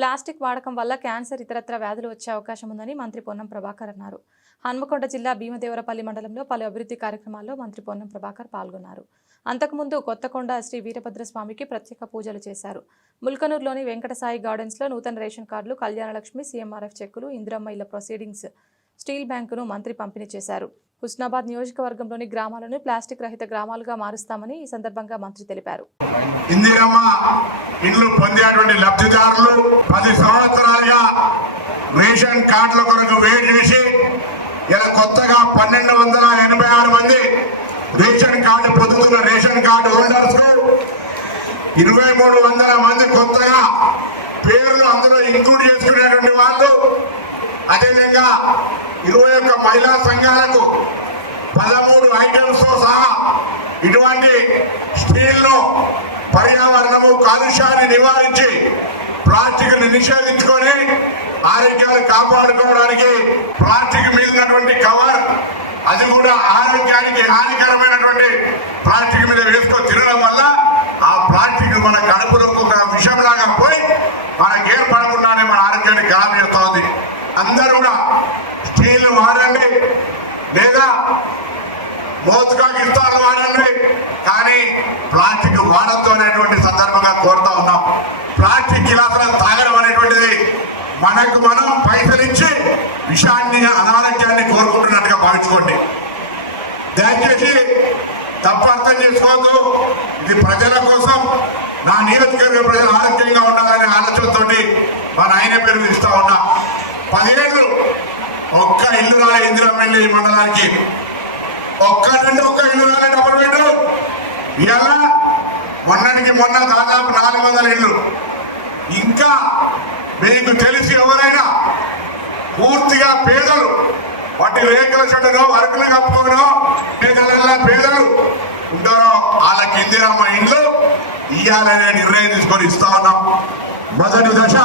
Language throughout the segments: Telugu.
ప్లాస్టిక్ వాడకం వల్ల క్యాన్సర్ ఇతరత్ర వ్యాధులు వచ్చే అవకాశం ఉందని మంత్రి పొన్నం ప్రభాకర్ అన్నారు. హన్మకొండ జిల్లా భీమదేవరపల్లి మండలంలో పలు అభివృద్ధి కార్యక్రమాల్లో మంత్రి పొన్నం ప్రభాకర్ పాల్గొన్నారు. అంతకుముందు కొత్తకొండ శ్రీ వీరభద్ర స్వామికి ప్రత్యేక పూజలు చేశారు. ముల్కనూరులోని వెంకటసాయి గార్డెన్స్లో నూతన రేషన్ కార్డులు కళ్యాణలక్ష్మి సీఎంఆర్ఎఫ్ చెక్కులు ఇందిరమ్మ ఇళ్ళ ప్రొసీడింగ్స్ స్టీల్ బ్యాంకును మంత్రి పంపిణీ చేశారు. హుస్నాబాద్ నియోజకవర్గంలోని గ్రామాలను ప్లాస్టిక్ రహిత గ్రామాలుగా మారుస్తామని ఈ సందర్భంగా మంత్రి తెలిపారు. ఇందిరమ్మ ఇండ్లు పొందేటువంటి లబ్ధిదారులు పది సంవత్సరాలుగా రేషన్ కార్డుల కొరకు వెయిట్ చేసి ఇలా కొత్తగా పన్నెండు వందల ఎనభై ఆరు మంది రేషన్ కార్డు పొందుతున్న రేషన్ కార్డు హోల్డర్స్కు ఇరవై మూడు వందల మంది కొత్తగా పేర్లు అందులో ఇంక్లూడ్ చేసుకునేటువంటి వాళ్ళు అదేవిధంగా ఇరవై ఒక్క మహిళా సంఘాలకు పదమూడు ఐటమ్స్తో సహా ఇటువంటి స్టీల్లో పర్యావరణము కాలుష్యాన్ని నివారించి ప్లాస్టిక్ని నిషేధించుకొని ఆరోగ్యాన్ని కాపాడుకోవడానికి ప్లాస్టిక్ మీదినటువంటి కవర్ అది కూడా ఆరోగ్యానికి హానికరమైనటువంటి ప్లాస్టిక్ మీద వేసుకొని తినడం వల్ల ఆ ప్లాస్టిక్ మన కడుపులో ఒక విషయంలాగా పోయి మనకి ఏర్పడి మన ఆరోగ్యాన్ని ఖరాబ్ చేస్తుంది అందరూ కూడా స్టీల్ వాడండి లేదా మోతుగా ఇస్తాలు వాడండి కానీ ప్లాస్టిక్ వాడద్దు అనేటువంటి సందర్భంగా కోరుతా ఉన్నాం. ప్లాస్టిక్ గిలాసులు తాగడం అనేటువంటిది మనకు మనం పైసలు ఇచ్చి విషాన్ని అనారోగ్యాన్ని కోరుకుంటున్నట్టుగా భావించుకోండి. దయచేసి తప్పు అర్థం చేసుకోవద్దు. ఇది ప్రజల కోసం నా నియోజకవర్గ ప్రజలు ఆరోగ్యంగా ఉండాలనే ఆలోచనతోటి మా నాయన పేరు ఇస్తా ఉన్నా. పదిహేను ఒక్క ఇల్లు రాలే ఇందిరమ్మ ఈ మండలానికి. ఒక్కటంటే ఒక్క ఇల్లు రాలే డబ్బులు పెట్టు ఇలా మొన్నటికి మొన్న దాదాపు నాలుగు వందల ఇల్లు. ఇంకా మీకు తెలిసి ఎవరైనా పూర్తిగా పేదలు వాటి రేఖల చెట్టునో వరకులు కప్పుకోనో పేదల పేదలు ఉంటారో వాళ్ళకి ఇందిరమ్మ ఇండ్లు ఇయ్యాలనే నిర్ణయం తీసుకొని ఇస్తా ఉన్నాం. మొదటి దశ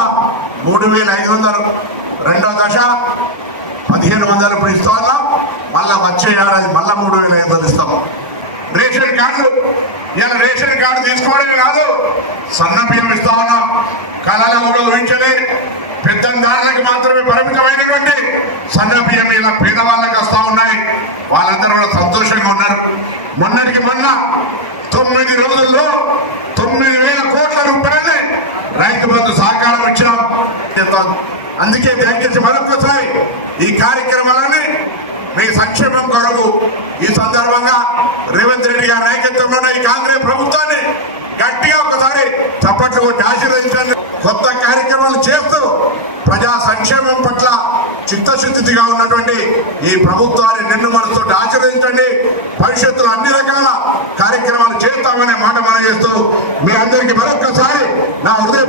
మూడు వేల ఐదు వందలు. రెండో దశ పదిహేను వందలు ఇప్పుడు ఇస్తా ఉన్నాం మళ్ళా వచ్చే ఏడాది మళ్ళా మూడు వేల ఐదు వందలు ఇస్తాం రేషన్ కార్డు ఇలా రేషన్ కార్డు తీసుకోవడమే కాదు సన్న బియ్యం ఇస్తా ఉన్నాం కళలో కూడా ఊహించలే. పెద్దందారులకు మాత్రమే పరిమితమైనటువంటి సన్న బియ్యం ఇలా పేదవాళ్ళకి వస్తా ఉన్నాయి. వాళ్ళందరూ కూడా సంతోషంగా ఉన్నారు. మొన్నటికి మొన్న తొమ్మిది రోజుల్లో తొమ్మిది వేల కోట్ల రూపాయలే రైతు బంధు సహకారం ఇచ్చినాం. అందుకే దయచేసి మరొకసారి ఈ కార్యక్రమాలని మీ సంక్షేమం కొరకు ఈ సందర్భంగా రేవంత్ రెడ్డి గారి నాయకత్వంలో ఉన్న ఈ కాంగ్రెస్ ప్రభుత్వాన్ని గట్టిగా ఒకసారి చప్పట్లు కొట్టి ఆశీర్వదించండి. కొత్త కార్యక్రమాలు చేస్తూ ప్రజా సంక్షేమం పట్ల చిత్తశుద్ధిగా ఉన్నటువంటి ఈ ప్రభుత్వాన్ని నిన్ను మనతో ఆశీర్వదించండి. భవిష్యత్తులో అన్ని రకాల కార్యక్రమాలు చేస్తామనే మాట మనం చేస్తూ మీ అందరికీ మరొక్కసారి నా హృదయ